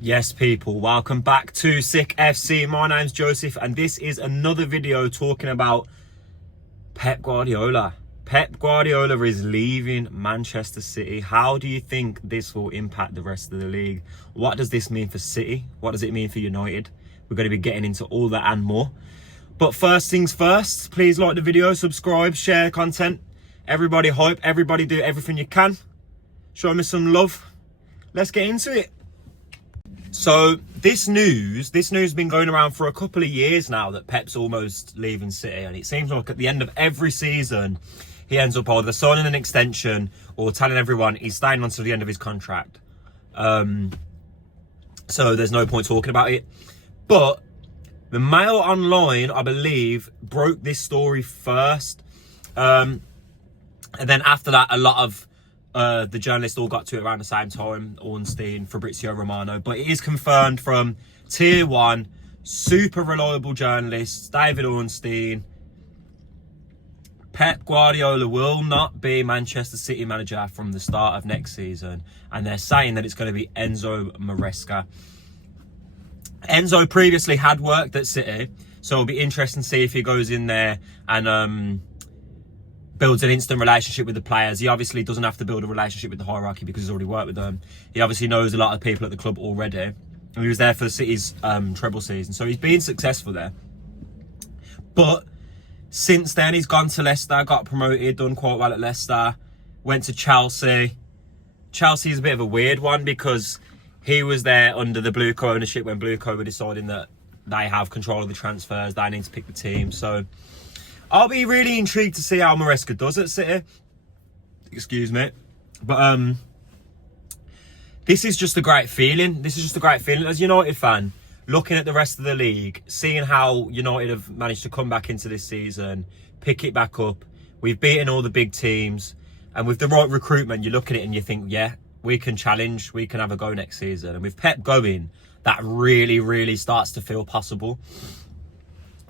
Yes, people, welcome back to Sick FC. My name's Joseph, and this is another video talking about Pep Guardiola. Pep Guardiola is leaving Manchester City. How do you think this will impact the rest of the league? What does this mean for City? What does it mean for United? We're going to be getting into all that and more. But first things first, please like the video, subscribe, share content. Everybody hype, everybody do everything you can. Show me some love. Let's get into it. So this news has been going around for a couple of years now that Pep's almost leaving City, and it seems like at the end of every season he ends up either signing an extension or telling everyone he's staying until the end of his contract. So there's no point talking about it. But the Mail Online, I believe, broke this story first, and then after that a lot of the journalists all got to it around the same time, Ornstein, Fabrizio Romano. But it is confirmed from Tier 1, super reliable journalists, David Ornstein. Pep Guardiola will not be Manchester City manager from the start of next season. And they're saying that it's going to be Enzo Maresca. Enzo previously had worked at City, so it'll be interesting to see if he goes in there and builds an instant relationship with the players. He obviously doesn't have to build a relationship with the hierarchy because he's already worked with them. He obviously knows a lot of people at the club already. And he was there for the City's treble season. So he's been successful there. But since then, he's gone to Leicester, got promoted, done quite well at Leicester, went to Chelsea. Chelsea is a bit of a weird one because he was there under the Blueco ownership when Blueco were deciding that they have control of the transfers. They need to pick the team. So I'll be really intrigued to see how Maresca does at City. Excuse me. But this is just a great feeling. This is just a great feeling as a United fan, looking at the rest of the league, seeing how United have managed to come back into this season, pick it back up. We've beaten all the big teams. And with the right recruitment, you look at it and you think, yeah, we can challenge. We can have a go next season. And with Pep going, that really, really starts to feel possible.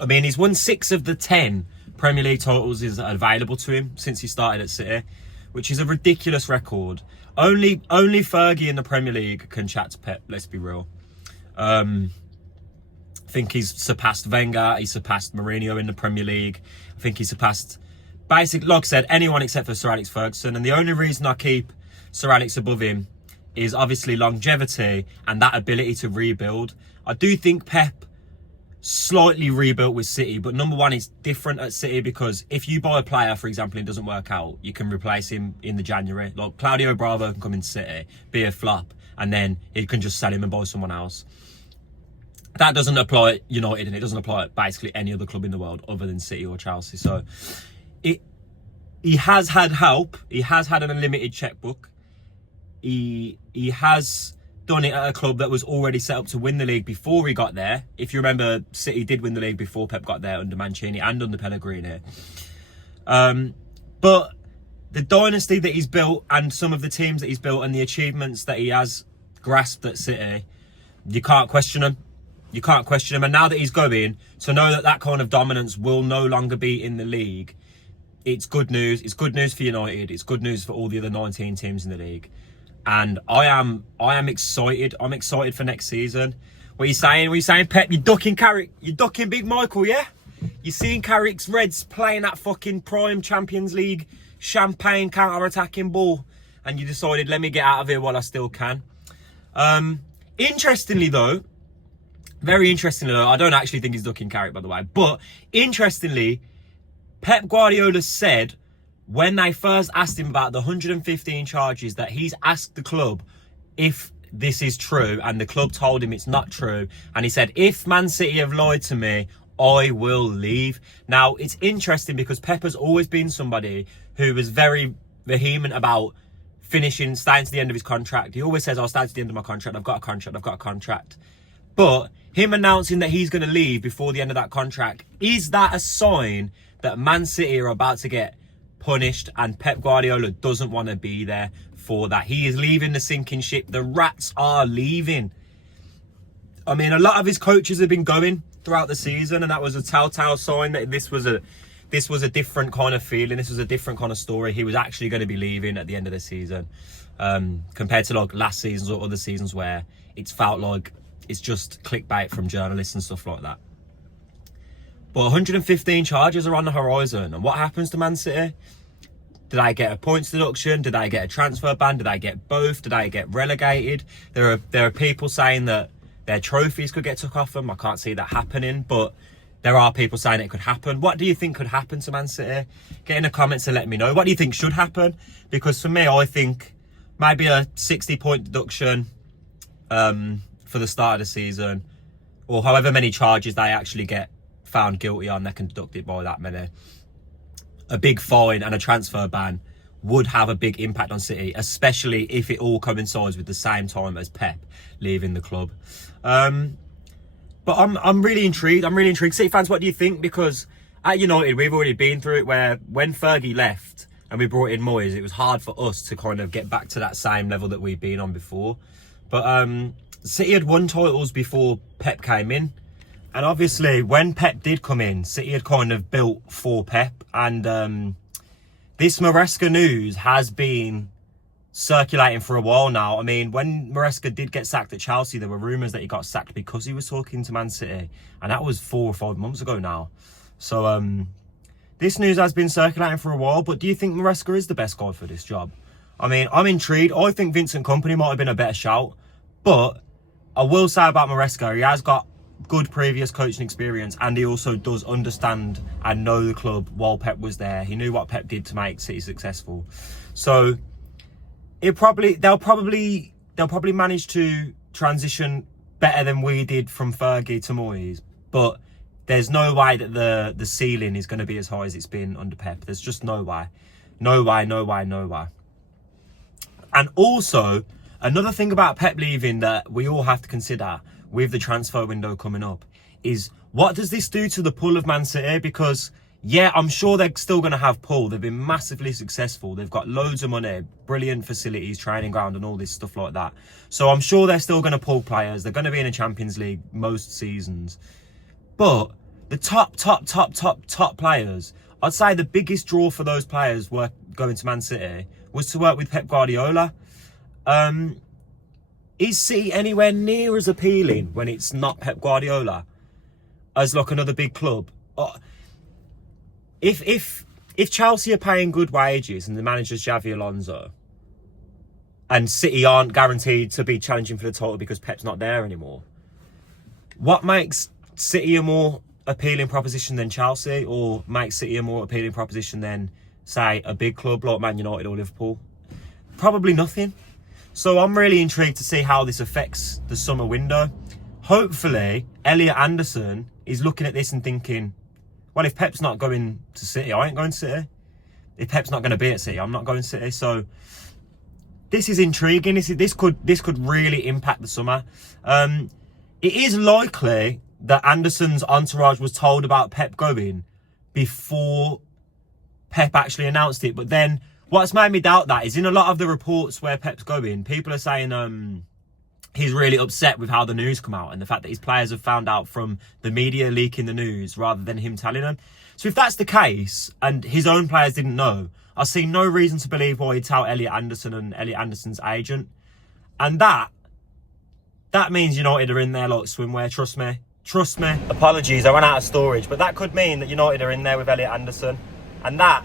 I mean, he's won 6 of the 10 Premier League titles is available to him since he started at City, which is a ridiculous record. Only Fergie in the Premier League can chat to Pep, let's be real. I think he's surpassed Wenger, he surpassed Mourinho in the Premier League. I think he surpassed, like I said, anyone except for Sir Alex Ferguson. And the only reason I keep Sir Alex above him is obviously longevity and that ability to rebuild. I do think Pep slightly rebuilt with City, but number one, it's different at City because if you buy a player, for example, and it doesn't work out, you can replace him in the January. Like Claudio Bravo can come into City, be a flop, and then he can just sell him and buy someone else. That doesn't apply at United, and it doesn't apply at basically any other club in the world other than City or Chelsea. So he has had help. He has had an unlimited checkbook. He has done it at a club that was already set up to win the league before he got there. If you remember, City did win the league before Pep got there under Mancini and under Pellegrini. But the dynasty that he's built and some of the teams that he's built and the achievements that he has grasped at City, you can't question them. You can't question him. And now that he's going, to know that that kind of dominance will no longer be in the league, it's good news. It's good news for United. It's good news for all the other 19 teams in the league. And I am excited. I'm excited for next season. What are you saying? What are you saying, Pep? You're ducking Carrick. You're ducking Big Michael, yeah? You're seeing Carrick's Reds playing that fucking prime Champions League champagne counter-attacking ball. And you decided, let me get out of here while I still can. Interestingly, though, very interestingly, though, I don't actually think he's ducking Carrick, by the way. But interestingly, Pep Guardiola said, when they first asked him about the 115 charges, that he's asked the club if this is true, and the club told him it's not true. And he said, if Man City have lied to me, I will leave. Now, it's interesting because Pep has always been somebody who was very vehement about staying to the end of his contract. He always says, I'll stay to the end of my contract. I've got a contract. But him announcing that he's going to leave before the end of that contract, is that a sign that Man City are about to get punished and Pep Guardiola doesn't want to be there for that? He is leaving the sinking ship. The rats are leaving. I mean, a lot of his coaches have been going throughout the season, and that was a telltale sign that this was this was a different kind of feeling. This was a different kind of story. He was actually going to be leaving at the end of the season, compared to like last seasons or other seasons where it's felt like it's just clickbait from journalists and stuff like that. But 115 charges are on the horizon. And what happens to Man City? Do they get a points deduction? Do they get a transfer ban? Do they get both? Do they get relegated? There are people saying that their trophies could get took off them. I can't see that happening, but there are people saying it could happen. What do you think could happen to Man City? Get in the comments and let me know. What do you think should happen? Because for me, I think maybe a 60-point deduction for the start of the season, or however many charges they actually get found guilty on, they can deduct it by that many. A big fine and a transfer ban would have a big impact on City, especially if it all coincides with the same time as Pep leaving the club. But I'm really intrigued. I'm really intrigued. City fans, what do you think? Because at United, we've already been through it where when Fergie left and we brought in Moyes, it was hard for us to kind of get back to that same level that we've been on before. But City had won titles before Pep came in. And obviously, when Pep did come in, City had kind of built for Pep. And this Maresca news has been circulating for a while now. I mean, when Maresca did get sacked at Chelsea, there were rumours that he got sacked because he was talking to Man City. And that was 4 or 5 months ago now. So this news has been circulating for a while. But do you think Maresca is the best guy for this job? I mean, I'm intrigued. I think Vincent Kompany might have been a better shout. But I will say about Maresca, he has got good previous coaching experience, and he also does understand and know the club while Pep was there. He knew what Pep did to make City successful. So they'll probably manage to transition better than we did from Fergie to Moyes. But there's no way that the ceiling is going to be as high as it's been under Pep. There's just no way. No way, no way, no way. And also, another thing about Pep leaving that we all have to consider with the transfer window coming up is, what does this do to the pull of Man City? Because, yeah, I'm sure they're still going to have pull. They've been massively successful. They've got loads of money, brilliant facilities, training ground and all this stuff like that. So I'm sure they're still going to pull players. They're going to be in the Champions League most seasons. But the top players, I'd say the biggest draw for those players going to Man City was to work with Pep Guardiola. Is City anywhere near as appealing when it's not Pep Guardiola as like another big club? If Chelsea are paying good wages and the manager's Xavi Alonso, and City aren't guaranteed to be challenging for the title because Pep's not there anymore, what makes City a more appealing proposition than Chelsea, or makes City a more appealing proposition than, say, a big club like Man United or Liverpool? Probably nothing. So I'm really intrigued to see how this affects the summer window. Hopefully, Elliot Anderson is looking at this and thinking, well, if Pep's not going to City, I ain't going to City. If Pep's not going to be at City, I'm not going to City. So this is intriguing. This could really impact the summer. It is likely that Anderson's entourage was told about Pep going before Pep actually announced it. But then what's made me doubt that is in a lot of the reports where Pep's going, people are saying he's really upset with how the news come out and the fact that his players have found out from the media leaking the news rather than him telling them. So if that's the case and his own players didn't know, I see no reason to believe why he'd tell Elliot Anderson and Elliot Anderson's agent. And that means United are in there like swimwear, trust me. Trust me. Apologies, I ran out of storage, but that could mean that United are in there with Elliot Anderson. And that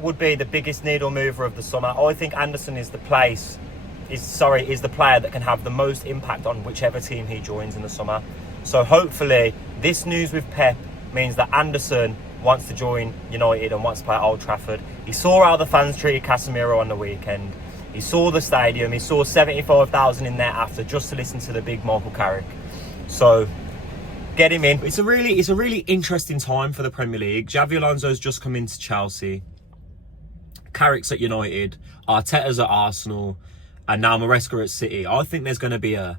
would be the biggest needle mover of the summer. I think Anderson is the player that can have the most impact on whichever team he joins in the summer. So hopefully this news with Pep means that Anderson wants to join United and wants to play at Old Trafford. He saw how the fans treated Casemiro on the weekend. He saw the stadium. He saw 75,000 in there after just to listen to the big Michael Carrick. So get him in. It's a really interesting time for the Premier League. Xavi Alonso's just come into Chelsea. Carrick's at United. Arteta's at Arsenal. And now Maresca at City. I think there could be a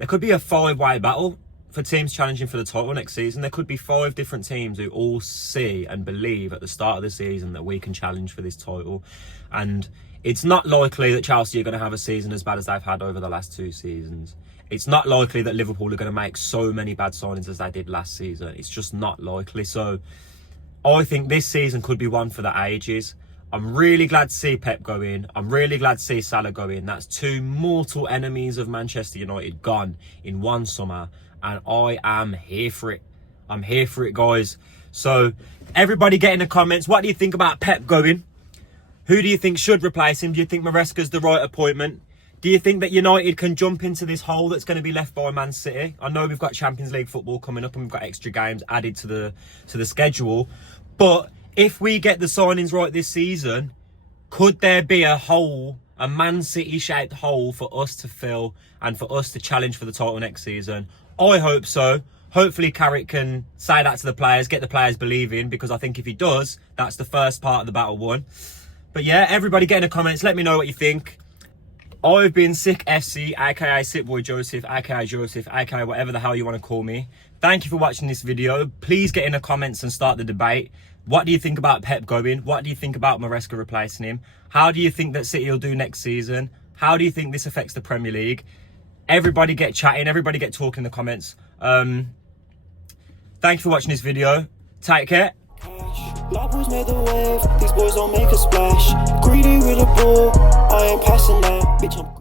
5-way battle for teams challenging for the title next season. There could be 5 different teams who all see and believe at the start of the season that we can challenge for this title. And it's not likely that Chelsea are going to have a season as bad as they've had over the last 2 seasons. It's not likely that Liverpool are going to make so many bad signings as they did last season. It's just not likely. So I think this season could be one for the ages. I'm really glad to see Pep go in. I'm really glad to see Salah go in. That's two mortal enemies of Manchester United gone in one summer. And I am here for it. I'm here for it, guys. So, everybody get in the comments. What do you think about Pep going? Who do you think should replace him? Do you think Maresca's the right appointment? Do you think that United can jump into this hole that's going to be left by Man City? I know we've got Champions League football coming up and we've got extra games added to the schedule. But if we get the signings right this season, could there be a hole, a Man City-shaped hole for us to fill and for us to challenge for the title next season? I hope so. Hopefully Carrick can say that to the players, get the players believing, because I think if he does, that's the first part of the battle won. But yeah, everybody get in the comments. Let me know what you think. I've been Sick FC, aka Sick Boy Joseph, aka whatever the hell you want to call me. Thank you for watching this video. Please get in the comments and start the debate. What do you think about Pep going? What do you think about Maresca replacing him? How do you think that City will do next season? How do you think this affects the Premier League? Everybody get chatting. Everybody get talking in the comments. Thank you for watching this video. Take care. Black boys made the wave, these boys don't make a splash. Greedy with a ball, I ain't passing that. Bitch, I'm